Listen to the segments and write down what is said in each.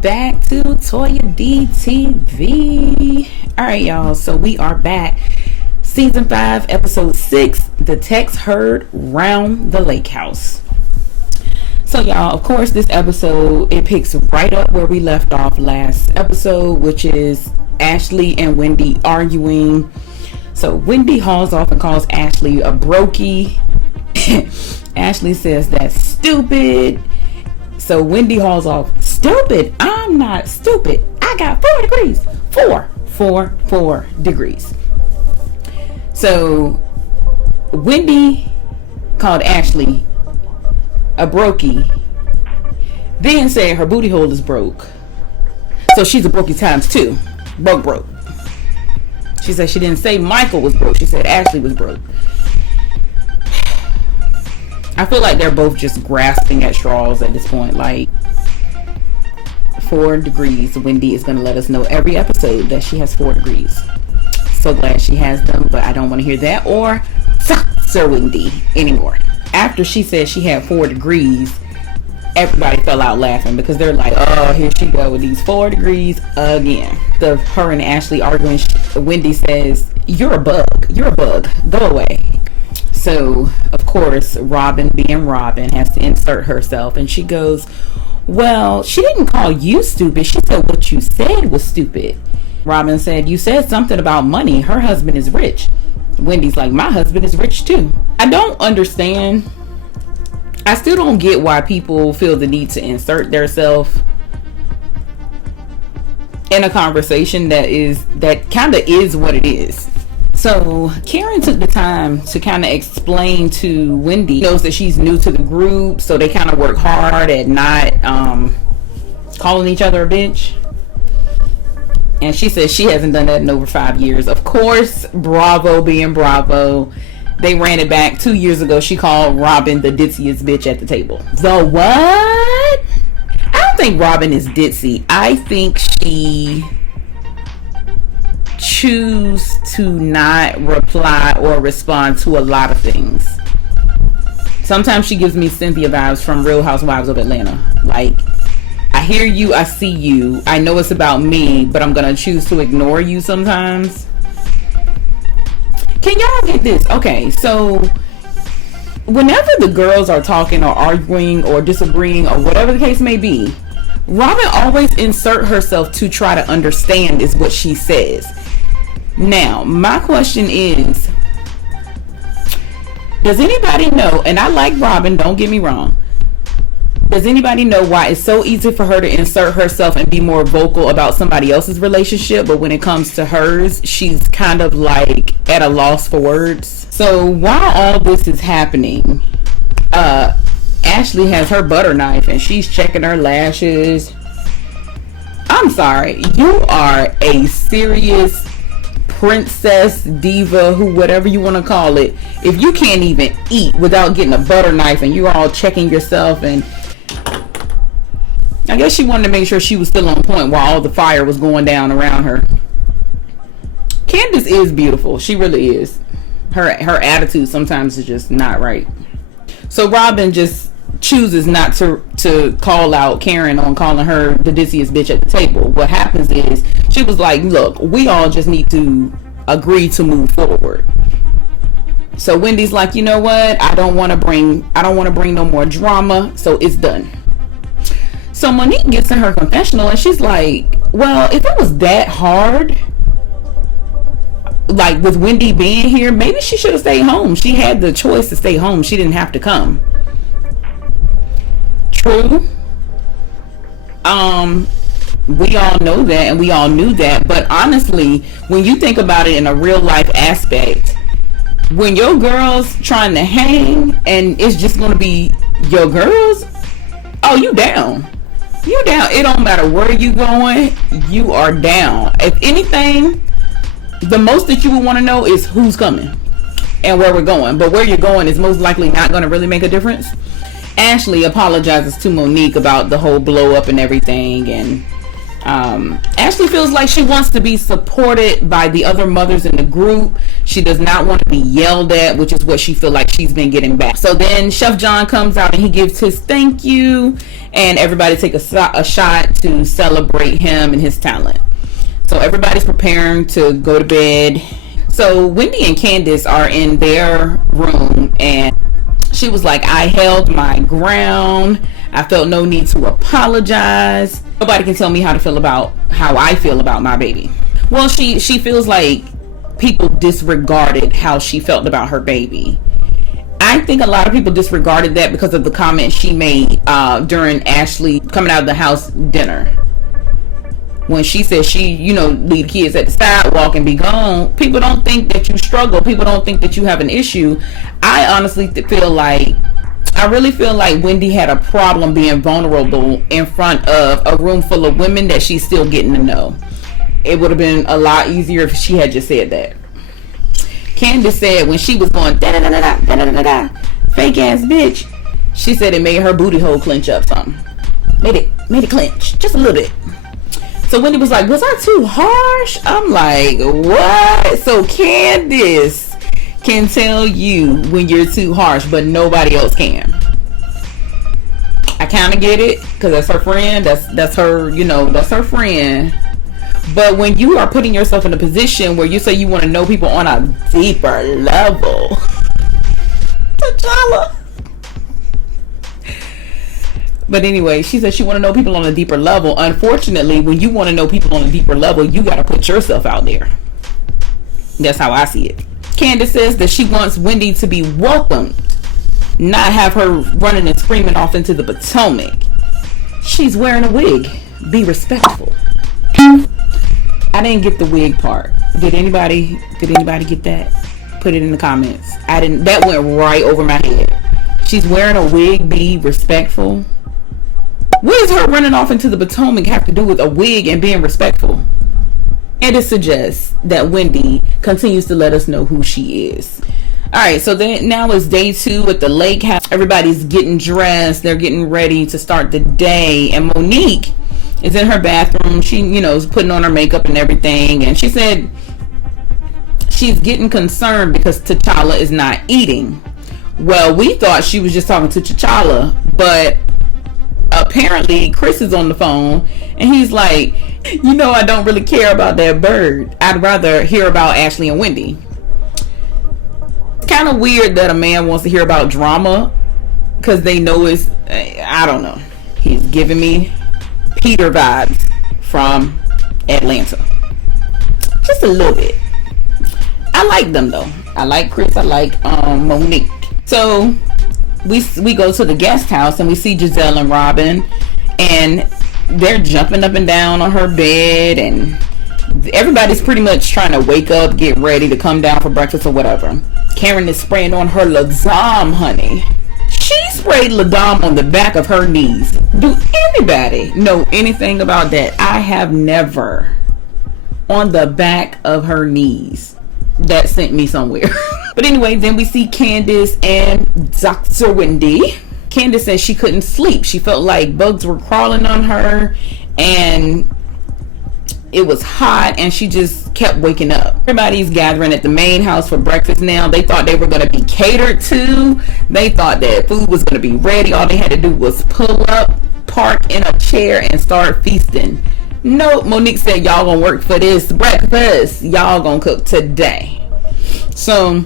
back to toya.dtv. All right, y'all, so we are back. Season 5, episode 6, the text heard round the Lakehouse. So y'all, of course, this episode, it picks right up where we left off last episode, which is Ashley and Wendy arguing. So Wendy hauls off and calls Ashley a brokey. Ashley says that's stupid. So Wendy hauls off, stupid? I'm not stupid. I got 4 degrees. 4 degrees. So Wendy called Ashley a brokey, then said her booty hole is broke. So she's a brokey times 2. Broke. She said she didn't say Michael was broke. She said Ashley was broke. I feel like they're both just grasping at straws at this point. Like, 4 degrees. Wendy is going to let us know every episode that she has 4 degrees. So glad she has them, but I don't want to hear that or Sir Wendy anymore. After she said she had 4 degrees, everybody fell out laughing because they're like, oh, here she go with these 4 degrees again. Her and Ashley arguing. Wendy says, you're a bug. Go away. So, of course, Robin, being Robin, has to insert herself. And she goes, well, she didn't call you stupid. She said what you said was stupid. Robin said, you said something about money. Her husband is rich. Wendy's like, my husband is rich too. I don't understand. I still don't get why people feel the need to insert themselves in a conversation that kind of is what it is. So Karen took the time to kind of explain to Wendy, knows that she's new to the group, so they kind of work hard at not calling each other a bitch. And she says she hasn't done that in over 5 years. Of course, Bravo being Bravo, they ran it back 2 years ago. She called Robin the ditziest bitch at the table. The what? I don't think Robin is ditzy. I think she choose to not reply or respond to a lot of things. Sometimes she gives me Cynthia vibes from Real Housewives of Atlanta. Like, I hear you, I see you, I know it's about me, but I'm gonna choose to ignore you sometimes. Can y'all get this? Okay, so whenever the girls are talking or arguing or disagreeing or whatever the case may be, Robin always insert herself to try to understand is what she says. Now, my question is, does anybody know, and I like Robin, don't get me wrong, does anybody know why it's so easy for her to insert herself and be more vocal about somebody else's relationship, but when it comes to hers, she's kind of like at a loss for words? So while all this is happening, Ashley has her butter knife and she's checking her lashes. I'm sorry, you are a serious princess, diva, who, whatever you want to call it. If you can't even eat without getting a butter knife and you're all checking yourself, and I guess she wanted to make sure she was still on point while all the fire was going down around her. Candace is beautiful. She really is. Her attitude sometimes is just not right. So Robin just chooses not to call out Karen on calling her the ditziest bitch at the table. What happens is she was like, look, we all just need to agree to move forward. So Wendy's like, you know what? I don't want to bring no more drama, so it's done. So Monique gets in her confessional and she's like, well, if it was that hard, like with Wendy being here, maybe she should have stayed home. She had the choice to stay home. She didn't have to come. True. We all know that and we all knew that, but honestly, when you think about it in a real life aspect, when your girls trying to hang and it's just going to be your girls, oh, you down. It don't matter where you going, you are down. If anything, the most that you would want to know is who's coming and where we're going. But where you're going is most likely not going to really make a difference. Ashley apologizes to Monique about the whole blow up and everything, and Ashley feels like she wants to be supported by the other mothers in the group. She does not want to be yelled at, which is what she feels like she's been getting back. So then Chef John comes out and he gives his thank you, and everybody take a shot to celebrate him and his talent. So everybody's preparing to go to bed. So Wendy and Candace are in their room, and she was like, I held my ground. I felt no need to apologize. Nobody can tell me how I feel about my baby. Well, she feels like people disregarded how she felt about her baby. I think a lot of people disregarded that because of the comment she made during Ashley coming out of the house dinner. When she said she, leave the kids at the sidewalk and be gone, people don't think that you struggle. People don't think that you have an issue. I honestly really feel like Wendy had a problem being vulnerable in front of a room full of women that she's still getting to know. It would have been a lot easier if she had just said that. Candace said when she was going da-da-da-da-da, fake ass bitch, she said it made her booty hole clench up something. Made it clench just a little bit. So Wendy was like, was I too harsh? I'm like, what? So Candace can tell you when you're too harsh, but nobody else can. I kind of get it, because that's her friend. That's her, that's her friend. But when you are putting yourself in a position where you say you want to know people on a deeper level, T'Challa. But anyway, she said she want to know people on a deeper level. Unfortunately, when you want to know people on a deeper level, you got to put yourself out there. That's how I see it. Candace says that she wants Wendy to be welcomed, not have her running and screaming off into the Potomac. She's wearing a wig. Be respectful. I didn't get the wig part. Did anybody get that? Put it in the comments. I didn't. That went right over my head. She's wearing a wig. Be respectful. What does her running off into the Potomac have to do with a wig and being respectful? And it suggests that Wendy continues to let us know who she is. Alright, so then now it's day 2 at the Lakehouse. Everybody's getting dressed. They're getting ready to start the day. And Monique is in her bathroom. She, is putting on her makeup and everything. And she said she's getting concerned because T'Challa is not eating. Well, we thought she was just talking to T'Challa, but apparently Chris is on the phone and he's like, I don't really care about that bird. I'd rather hear about Ashley and Wendy. It's kind of weird that a man wants to hear about drama because they know I don't know. He's giving me Peter vibes from Atlanta. Just a little bit. I like them though. I like Chris. I like Monique. So we go to the guest house and we see Giselle and Robin, and they're jumping up and down on her bed, and everybody's pretty much trying to wake up, get ready to come down for breakfast or whatever. Karen is spraying on her Ladam, honey. She sprayed Ladam on the back of her knees. Do anybody know anything about that? I have never. On the back of her knees. That sent me somewhere. But anyway, then we see Candace and Dr. Wendy. Candace said she couldn't sleep. She felt like bugs were crawling on her and it was hot and she just kept waking up. Everybody's gathering at the main house for breakfast now. They thought they were going to be catered to. They thought that food was going to be ready. All they had to do was pull up, park in a chair, and start feasting. No, Monique said y'all gonna work for this breakfast. Y'all gonna cook today. So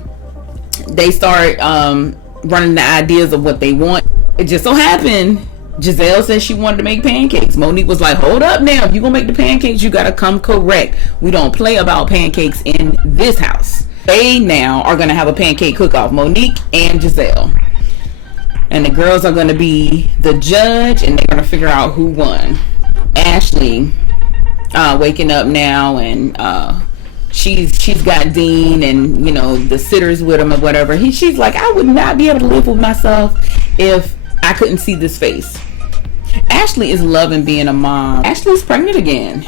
they start running the ideas of what they want. It just so happened Giselle said she wanted to make pancakes. Monique was like, hold up now. If you gonna make the pancakes, you gotta come correct. We don't play about pancakes in this house. They now are gonna have a pancake cook-off, Monique and Giselle. And the girls are gonna be the judge and they're gonna figure out who won. Ashley waking up now, and she's got Dean and the sitters with him or whatever. She's like, I would not be able to live with myself if I couldn't see this face. Ashley is loving being a mom. Ashley's pregnant again.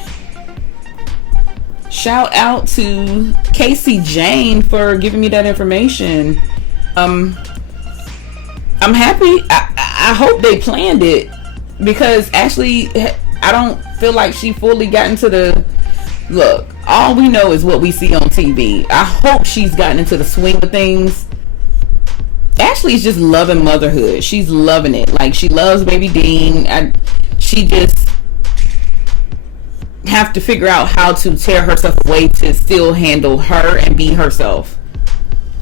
Shout out to Casey Jane for giving me that information. I'm happy. I hope they planned it, because Ashley, I don't feel like she fully got into the look. All we know is what we see on TV. I hope she's gotten into the swing of things. Ashley's just loving motherhood. She's loving it. Like, she loves baby Dean. She just have to figure out how to tear herself away to still handle her and be herself.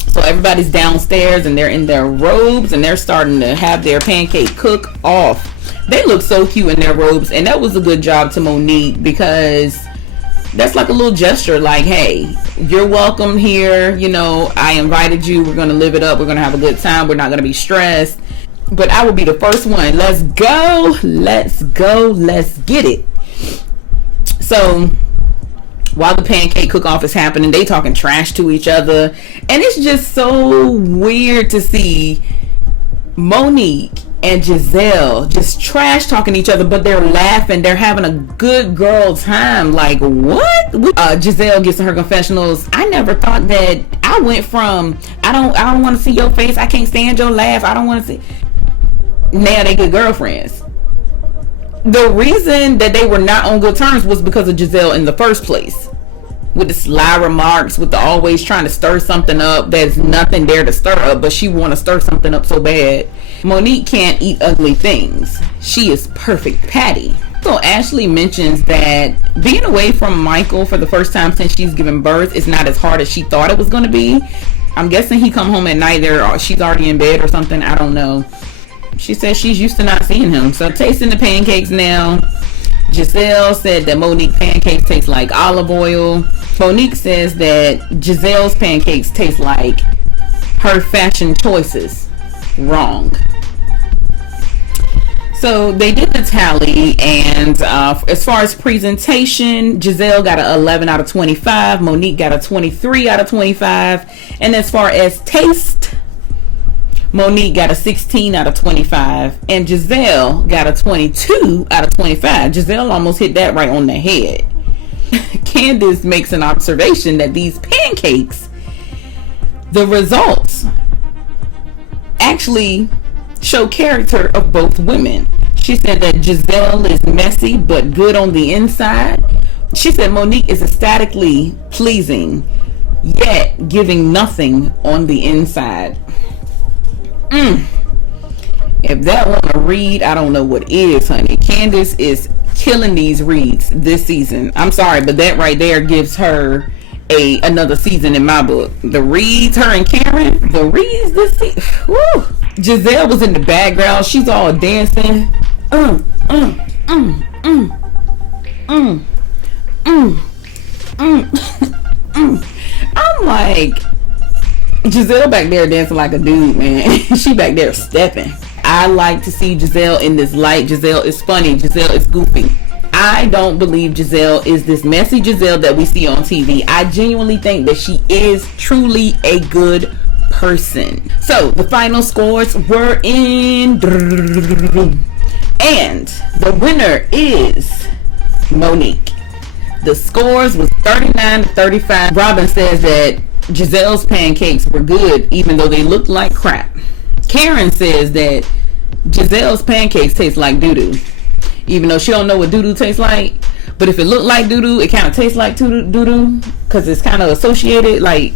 So everybody's downstairs and they're in their robes and they're starting to have their pancake cook off. They look so cute in their robes, and that was a good job to Monique, because that's like a little gesture, like, hey, you're welcome here, you know, I invited you, we're gonna live it up, we're gonna have a good time, we're not gonna be stressed. But I will be the first one. Let's go, let's get it. So while the pancake cook-off is happening, they talking trash to each other, and it's just so weird to see Monique and Giselle just trash talking each other, but they're laughing, they're having a good girl time. Like, what? Giselle gets in her confessionals. I never thought that I went from I don't want to see your face, I can't stand your laugh, I don't want to see. Now they good girlfriends. The reason that they were not on good terms was because of Giselle in the first place, with the sly remarks, with the always trying to stir something up. There's nothing there to stir up, but she want to stir something up so bad. Monique can't eat ugly things. She is perfect patty. So Ashley mentions that being away from Michael for the first time since she's given birth is not as hard as she thought it was going to be. I'm guessing he come home at night there, or she's already in bed or something, I don't know. She says she's used to not seeing him. So tasting the pancakes now. Giselle said that Monique pancakes taste like olive oil. Monique says that Giselle's pancakes taste like her fashion choices. Wrong. So they did the tally, and as far as presentation, Giselle got an 11 out of 25. Monique got a 23 out of 25. And as far as taste, Monique got a 16 out of 25, and Giselle got a 22 out of 25. Giselle almost hit that right on the head. Candace makes an observation that these pancakes, the results, actually show character of both women. She said that Giselle is messy but good on the inside. She said Monique is aesthetically pleasing, yet giving nothing on the inside. If that wasn't a read, I don't know what is, honey. Candace is killing these reads this season. I'm sorry, but that right there gives her another season in my book. The reads, her and Karen, the reads this season. Woo. Giselle was in the background. She's all dancing. I'm like, Giselle back there dancing like a dude, man. She back there stepping. I like to see Giselle in this light. Giselle is funny. Giselle is goofy. I don't believe Giselle is this messy Giselle that we see on TV. I genuinely think that she is truly a good person. So the final scores were in, and the winner is Monique. The scores was 39-35. Robin says that Giselle's pancakes were good even though they looked like crap. Karen says that Giselle's pancakes taste like doo-doo, even though she don't know what doo-doo tastes like. But if it looked like doo-doo, it kind of tastes like doo-doo because it's kind of associated. Like,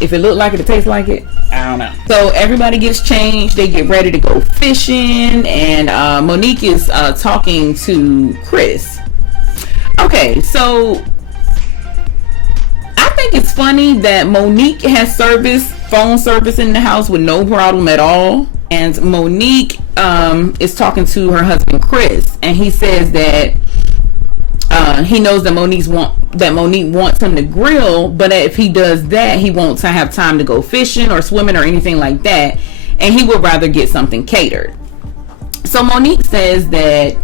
if it looked like it, it tastes like it. I don't know. So everybody gets changed. They get ready to go fishing, and Monique is talking to Chris. Okay, so I think it's funny that Monique has phone service in the house with no problem at all. And Monique is talking to her husband Chris, and he says that he knows that Monique wants him to grill, but if he does that, he won't have time to go fishing or swimming or anything like that, and he would rather get something catered. So Monique says that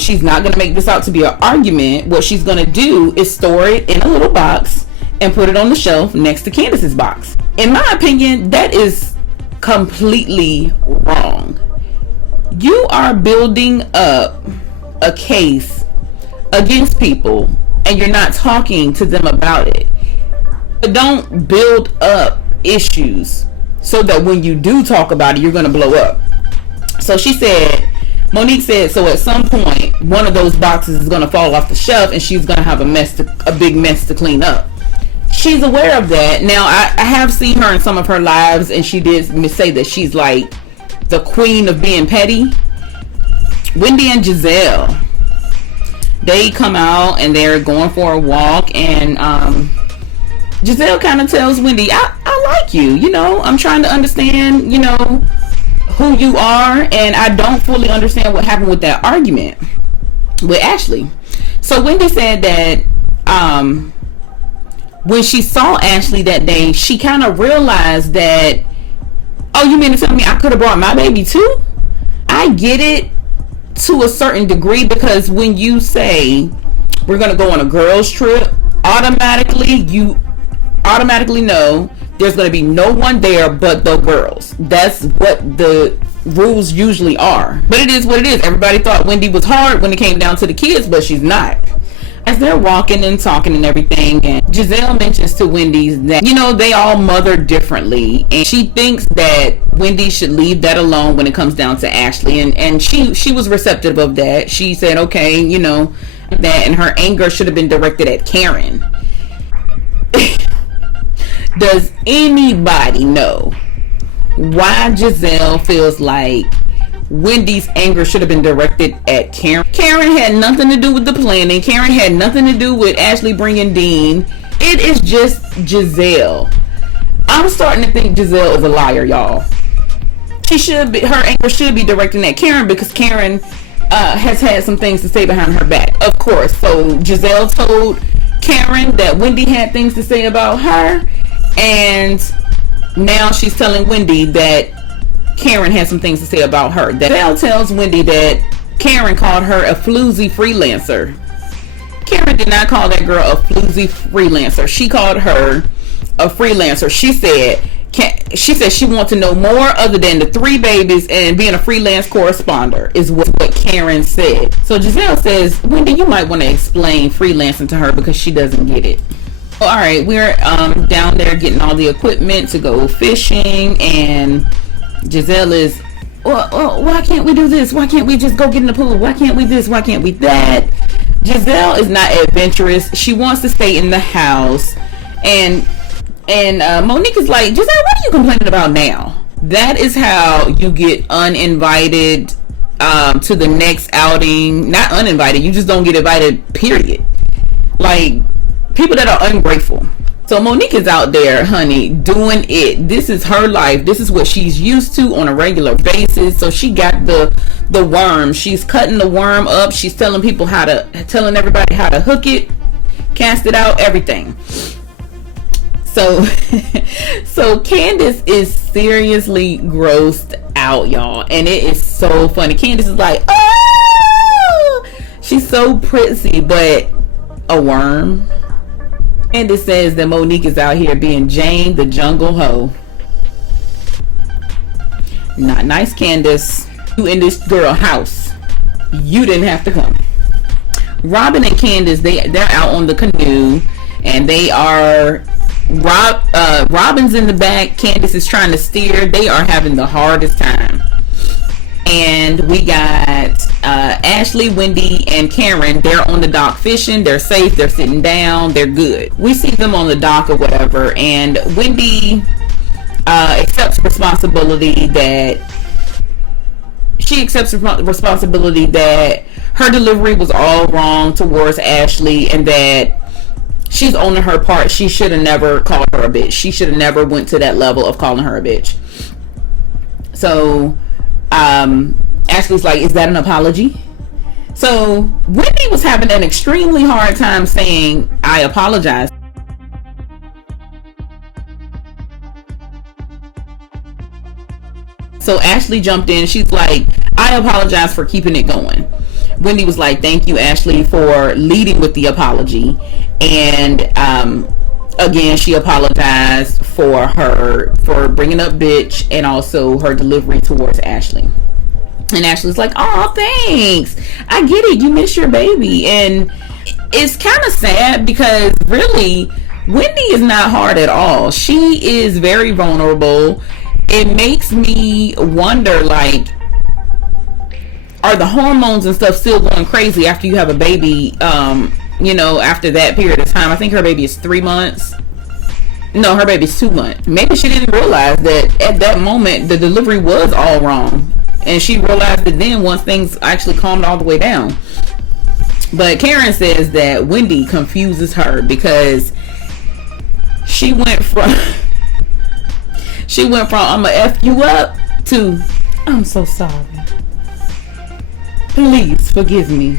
she's not going to make this out to be an argument. What she's going to do is store it in a little box and put it on the shelf next to Candace's box. In my opinion, that is completely wrong. You are building up a case against people and you're not talking to them about it. But don't build up issues so that when you do talk about it, you're going to blow up. So she said Monique said, so at some point, one of those boxes is going to fall off the shelf and she's going to have a big mess to clean up. She's aware of that. Now, I have seen her in some of her lives, and she did say that she's like the queen of being petty. Wendy and Giselle, they come out and they're going for a walk, and Giselle kind of tells Wendy, I like you, you know, I'm trying to understand, you know, who you are, and I don't fully understand what happened with that argument with Ashley. So Wendy said that when she saw Ashley that day, she kind of realized that, oh, you mean to tell me I could have brought my baby too? I get it to a certain degree, because when you say we're going to go on a girls trip, you automatically know there's going to be no one there but the girls. That's what the rules usually are. But it is what it is. Everybody thought Wendy was hard when it came down to the kids, but she's not. As they're walking and talking and everything, and Giselle mentions to Wendy that, you know, they all mother differently, and she thinks that Wendy should leave that alone when it comes down to Ashley, and she was receptive of that. She said, okay, you know, that, and her anger should have been directed at Karen. Does anybody know why Giselle feels like Wendy's anger should have been directed at Karen? Karen had nothing to do with the planning. Karen had nothing to do with Ashley bringing Dean. It is just Giselle. I'm starting to think Giselle is a liar, y'all. Her anger should be directed at Karen, because Karen has had some things to say behind her back, of course. So Giselle told Karen that Wendy had things to say about her, and now she's telling Wendy that Karen has some things to say about her. Giselle tells Wendy that Karen called her a floozy freelancer. Karen did not call that girl a floozy freelancer. She called her a freelancer. She said she wants to know more other than the 3 babies and being a freelance correspondent, is what Karen said. So Giselle says, Wendy, you might want to explain freelancing to her, because she doesn't get it. All right, we're down there getting all the equipment to go fishing, and Giselle is, why can't we do this? Why can't we just go get in the pool? Why can't we this? Why can't we that? Giselle is not adventurous. She wants to stay in the house. And Monique is like, Giselle, what are you complaining about now? That is how you get uninvited to the next outing. Not uninvited, you just don't get invited, period. Like, people that are ungrateful. So Monique is out there, honey, doing it. This is her life. This is what she's used to on a regular basis. So she got the worm. She's cutting the worm up. She's telling everybody how to hook it, cast it out, everything. So Candace is seriously grossed out, y'all. And it is so funny. Candace is like, oh, she's so prissy, but a worm. Candace says that Monique is out here being Jane the Jungle Hoe. Not nice, Candace. You in this girl house. You didn't have to come. Robin and Candace, they're out on the canoe, and they are Robin's in the back, Candace is trying to steer. They are having the hardest time. And we got Ashley, Wendy, and Karen. They're on the dock fishing. They're safe. They're sitting down. They're good. We see them on the dock or whatever. And Wendy accepts responsibility that her delivery was all wrong towards Ashley, and that she's owning her part. She should have never called her a bitch. She should have never went to that level of calling her a bitch. So Ashley's like, is that an apology? So Wendy was having an extremely hard time saying, I apologize. So Ashley jumped in. She's like, I apologize for keeping it going. Wendy was like, thank you, Ashley, for leading with the apology. And again, she apologized for bringing up bitch, and also her delivery towards Ashley. And Ashley's like, oh, thanks. I get it. You miss your baby. And it's kind of sad, because really, Wendy is not hard at all. She is very vulnerable. It makes me wonder, like, are the hormones and stuff still going crazy after you have a baby? After that period of time. I think her baby is 3 months. No, her baby's 2 months. Maybe she didn't realize that at that moment the delivery was all wrong, and she realized it then once things actually calmed all the way down. But Karen says that Wendy confuses her because she went from I'ma F you up to I'm so sorry. Please forgive me.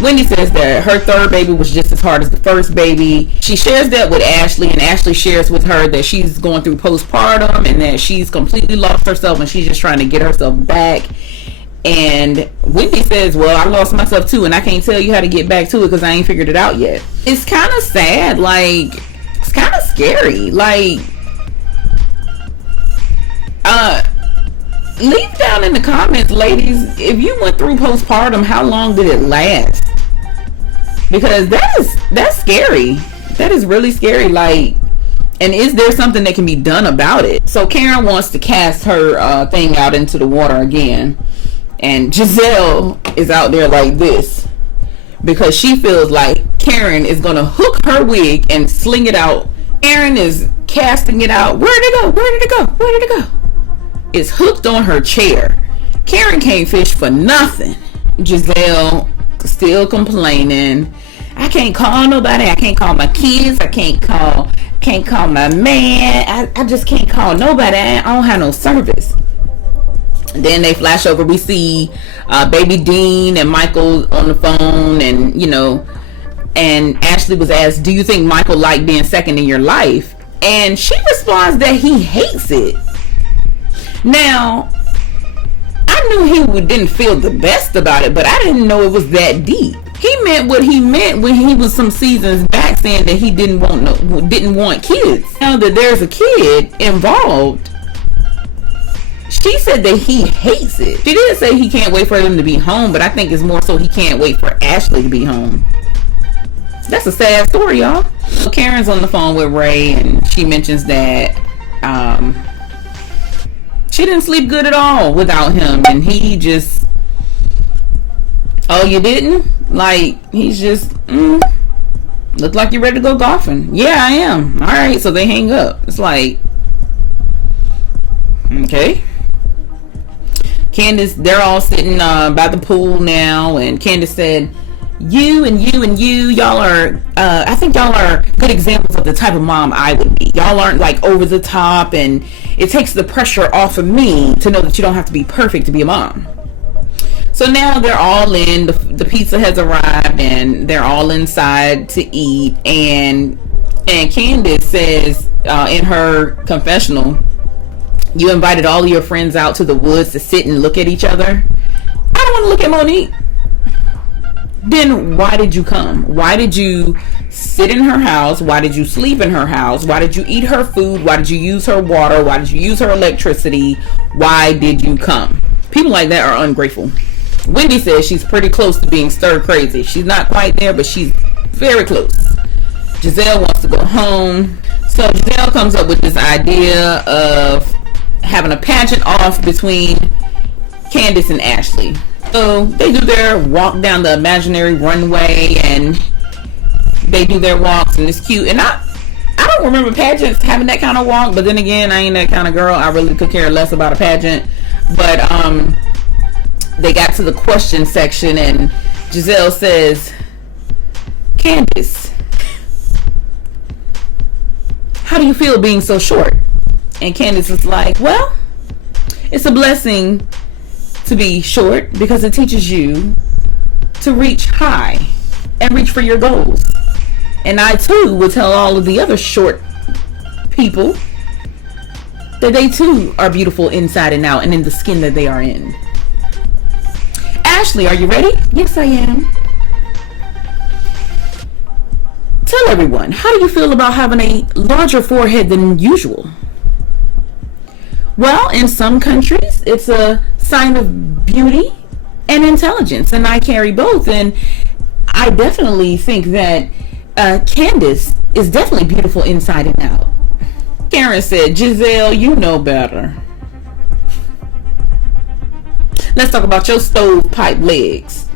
Wendy says that her third baby was just as hard as the first baby. She shares that with Ashley, and Ashley shares with her that she's going through postpartum and that she's completely lost herself and she's just trying to get herself back. And Wendy says, well, I lost myself too, and I can't tell you how to get back to it because I ain't figured it out yet. It's kind of sad. Like, it's kind of scary. Like, leave down in the comments, ladies, if you went through postpartum, how long did it last? Because that's scary. That is really scary. Like, and is there something that can be done about it? So Karen wants to cast her thing out into the water again, and Giselle is out there like this because she feels like Karen is gonna hook her wig and sling it out. Karen is casting it out. Where did it go? Where did it go? Where did it go? Is hooked on her chair. Karen can't fish for nothing. Giselle still complaining. I can't call nobody. I can't call my kids. I can't call my man. I just can't call nobody. I don't have no service. Then they flash over. We see baby Dean and Michael on the phone, and and Ashley was asked, do you think Michael liked being second in your life? And she responds that he hates it. Now, I knew he didn't feel the best about it, but I didn't know it was that deep. He meant what he meant when he was some seasons back saying that he didn't want kids. Now that there's a kid involved, she said that he hates it. She didn't say he can't wait for them to be home, but I think it's more so he can't wait for Ashley to be home. That's a sad story, y'all. So Karen's on the phone with Ray, and she mentions that she didn't sleep good at all without him, and he just, oh, you didn't? Like, he's just, look like you're ready to go golfing. Yeah, I am. All right, so they hang up. It's like, okay. Candace, they're all sitting by the pool now, and Candace said, you and you, y'all are, I think y'all are good examples of the type of mom I would be. Y'all aren't like over the top, and it takes the pressure off of me to know that you don't have to be perfect to be a mom. So now they're all in, the pizza has arrived, and they're all inside to eat, and Candace says in her confessional, you invited all of your friends out to the woods to sit and look at each other. I don't want to look at Monique. Then why did you come? Why did you sit in her house? Why did you sleep in her house? Why did you eat her food? Why did you use her water? Why did you use her electricity? Why did you come? People like that are ungrateful. Wendy says she's pretty close to being stir crazy. She's not quite there, but she's very close. Giselle wants to go home. So Giselle comes up with this idea of having a pageant off between Candace and Ashley. So they do their walk down the imaginary runway, and they do their walks, and it's cute. And I don't remember pageants having that kind of walk, but then again, I ain't that kind of girl. I really could care less about a pageant. But they got to the question section, and Giselle says, Candace, how do you feel being so short? And Candace is like, well, it's a blessing to be short because it teaches you to reach high and reach for your goals. And I too will tell all of the other short people that they too are beautiful inside and out and in the skin that they are in. Ashley, are you ready? Yes, I am. Tell everyone, how do you feel about having a larger forehead than usual? Well, in some countries, it's a sign of beauty and intelligence, and I carry both. And I definitely think that Candace is definitely beautiful inside and out. Karen said, Giselle, you know better. Let's talk about your stovepipe legs.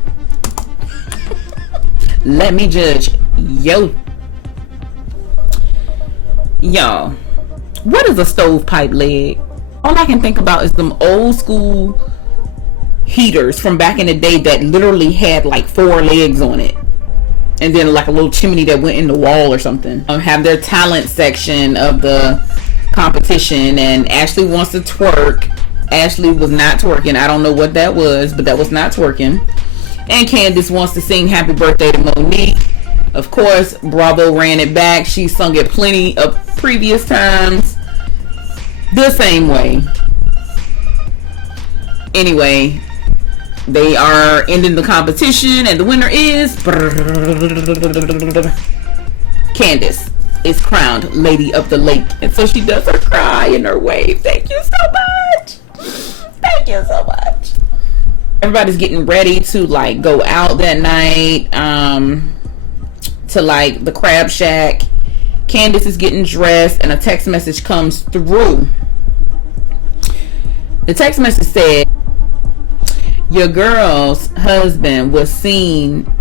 Let me judge. Y'all, what is a stovepipe leg? All I can think about is them old school heaters from back in the day that literally had like 4 legs on it, and then like a little chimney that went in the wall or something. Have their talent section of the competition, and Ashley wants to twerk. Ashley was not twerking. I don't know what that was, but that was not twerking. And Candace wants to sing happy birthday to Monique. Of course, Bravo ran it back. She sung it plenty of previous times the same way. Anyway, they are ending the competition, and the winner is Candace is crowned Lady of the Lake. And so she does her cry and her wave. Thank you so much. Thank you so much. Everybody's getting ready to like go out that night to like the Crab Shack. Candace is getting dressed, and a text message comes through. The text message said, your girl's husband was seen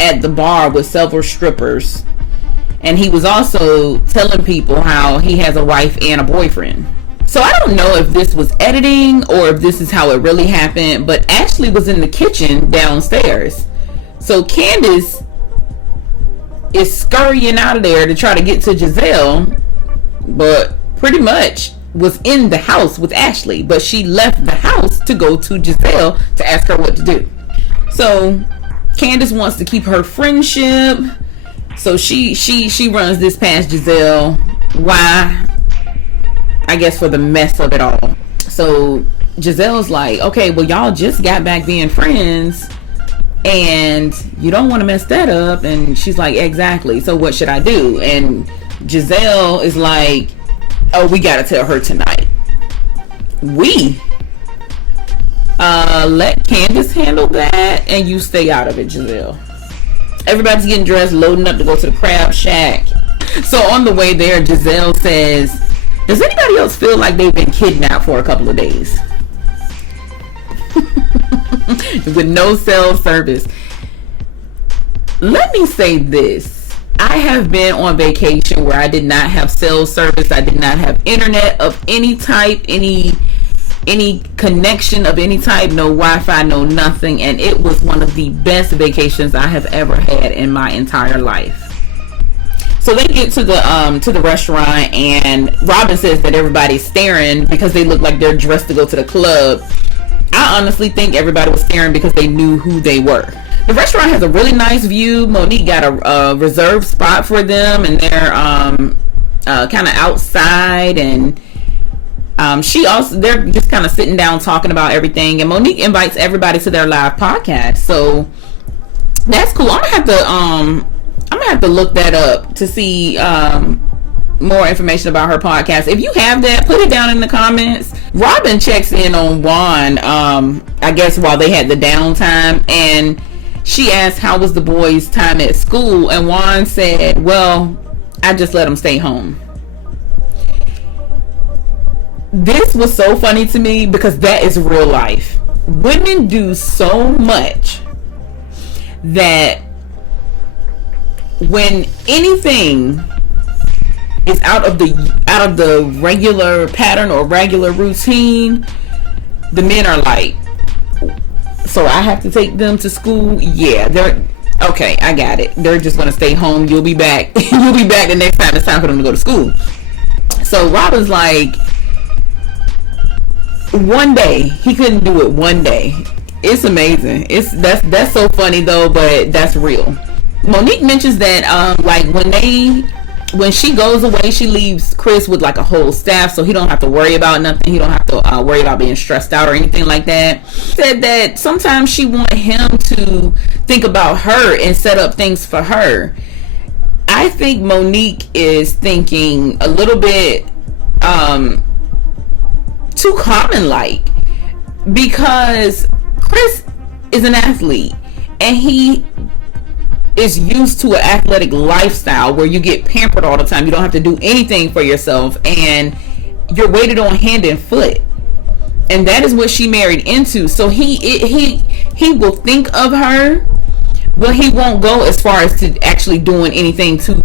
at the bar with several strippers, and he was also telling people how he has a wife and a boyfriend. So I don't know if this was editing or if this is how it really happened, but Ashley was in the kitchen downstairs. So Candace is scurrying out of there to try to get to Giselle, but pretty much was in the house with Ashley, but she left the house to go to Giselle to ask her what to do. So Candace wants to keep her friendship, so she runs this past Giselle. Why? I guess for the mess of it all. So Giselle's like, okay, well, y'all just got back being friends and you don't want to mess that up. And she's like, exactly, so what should I do? And Giselle is like, oh, we gotta tell her tonight. Let Candace handle that, and you stay out of it, Giselle. Everybody's getting dressed, loading up to go to the Crab Shack. So on the way there, Giselle says, does anybody else feel like they've been kidnapped for a couple of days? With no cell service. Let me say this. I have been on vacation where I did not have cell service. I did not have internet of any type, any connection of any type, no Wi-Fi, no nothing. And it was one of the best vacations I have ever had in my entire life. So they get to the restaurant, and Robin says that everybody's staring because they look like they're dressed to go to the club. I honestly think everybody was staring because they knew who they were. The restaurant has a really nice view. Monique got a reserved spot for them, and they're kind of outside, and they're just kind of sitting down talking about everything. And Monique invites everybody to their live podcast, so that's cool. I'm gonna have to look that up to see more information about her podcast. If you have that, put it down in the comments. Robin checks in on Juan, I guess while they had the downtime, and she asked how was the boys' time at school, and Juan said, well, I just let them stay home. This was so funny to me because that is real life. Women do so much that when anything is out of the regular pattern or regular routine, the men are like, so I have to take them to school? Yeah, they're okay, I got it. They're just gonna stay home. You'll be back. You'll be back the next time it's time for them to go to school. So Robin's like, one day he couldn't do it. One day. It's amazing. That's so funny though, but that's real. Monique mentions that like when she goes away, she leaves Chris with like a whole staff, so he don't have to worry about nothing. He don't have to worry about being stressed out or anything like that. Said that sometimes she wanted him to think about her and set up things for her. I think Monique is thinking a little bit too common like, because Chris is an athlete and he is used to an athletic lifestyle where you get pampered all the time. You don't have to do anything for yourself, and you're waited on hand and foot. and that is what she married into. So he will think of her, but he won't go as far as to actually doing anything to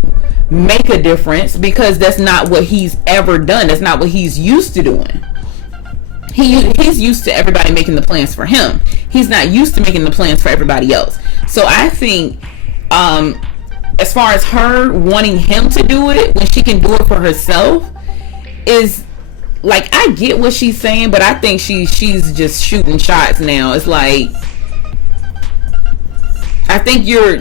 make a difference, because that's not what he's ever done. That's not what he's used to doing. He's used to everybody making the plans for him. He's not used to making the plans for everybody else. So I think, as far as her wanting him to do it when she can do it for herself, is like, I get what she's saying, but I think she's just shooting shots now. It's like, I think you're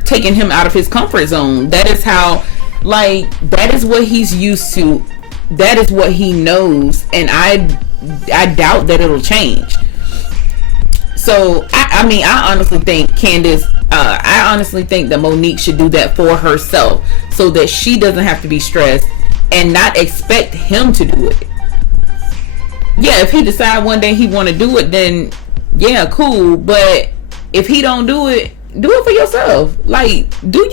taking him out of his comfort zone. That is how, like, that is what he's used to. That is what he knows, and I doubt that it'll change. So I mean, I honestly think I honestly think that Monique should do that for herself, so that she doesn't have to be stressed and not expect him to do it. Yeah, if he decide one day he want to do it, then yeah, cool. But if he don't do it for yourself. Like, do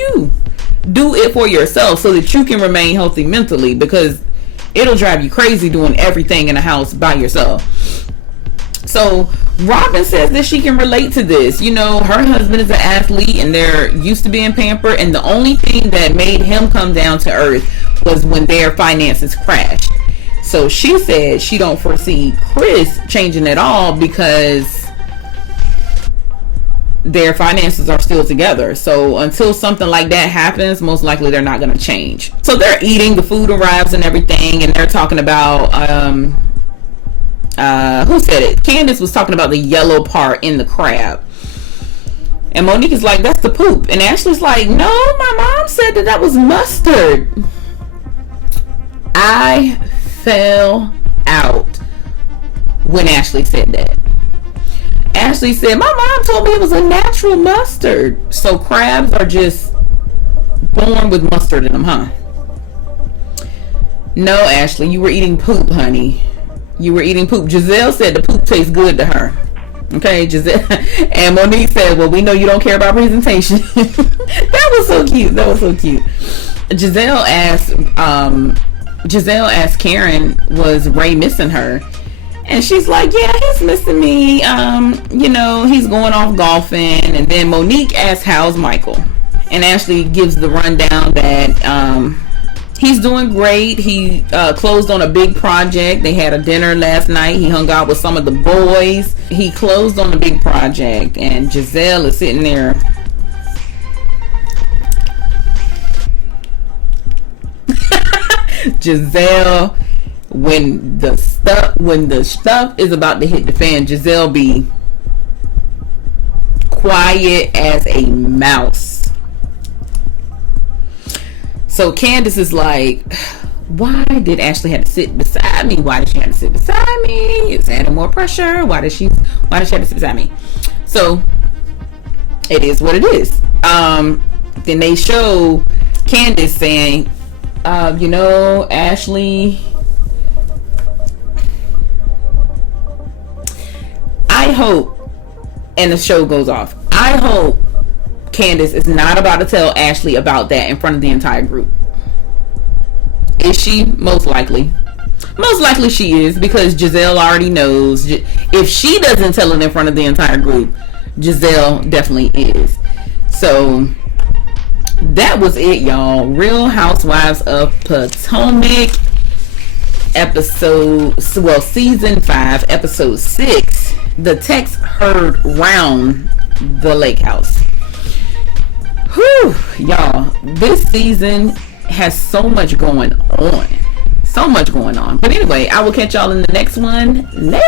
it for yourself, so that you can remain healthy mentally, because it'll drive you crazy doing everything in the house by yourself. So Robin says that she can relate to this. You know, her husband is an athlete and they're used to being pampered, and the only thing that made him come down to earth was when their finances crashed. So she said she don't foresee Chris changing at all, because their finances are still together. So until something like that happens, most likely they're not going to change. So they're eating, the food arrives and everything, and they're talking about who said it? Candace was talking about the yellow part in the crab, and Monique is like, that's the poop. And Ashley's like, no, my mom said that was mustard. I fell out when Ashley said that. Ashley said, my mom told me it was a natural mustard. So crabs are just born with mustard in them, huh? No, Ashley, you were eating poop, honey. You were eating poop. Giselle said the poop tastes good to her. Okay, Giselle. And Monique said, well, we know you don't care about presentation. That was so cute. That was so cute. Giselle asked Karen, was Ray missing her? And she's like, yeah, he's missing me. You know, he's going off golfing. And then Monique asks, how's Michael? And Ashley gives the rundown that he's doing great. He closed on a big project. They had a dinner last night. He hung out with some of the boys. He closed on a big project. And Giselle is sitting there. Giselle, when the stuff is about to hit the fan, Giselle be quiet as a mouse. So Candace is like, why did Ashley have to sit beside me? Why did she have to sit beside me? It's adding more pressure. Why did she have to sit beside me? So it is what it is. Then they show Candace saying, you know, Ashley, I hope, and the show goes off, I hope Candace is not about to tell Ashley about that in front of the entire group. Is she? Most likely. Most likely she is, because Giselle already knows. If she doesn't tell it in front of the entire group, Giselle definitely is. So that was it, y'all. Real Housewives of Potomac, season 5, episode 6. The text heard round the Lakehouse. Whew, y'all. This season has so much going on. So much going on. But anyway, I will catch y'all in the next one. Later.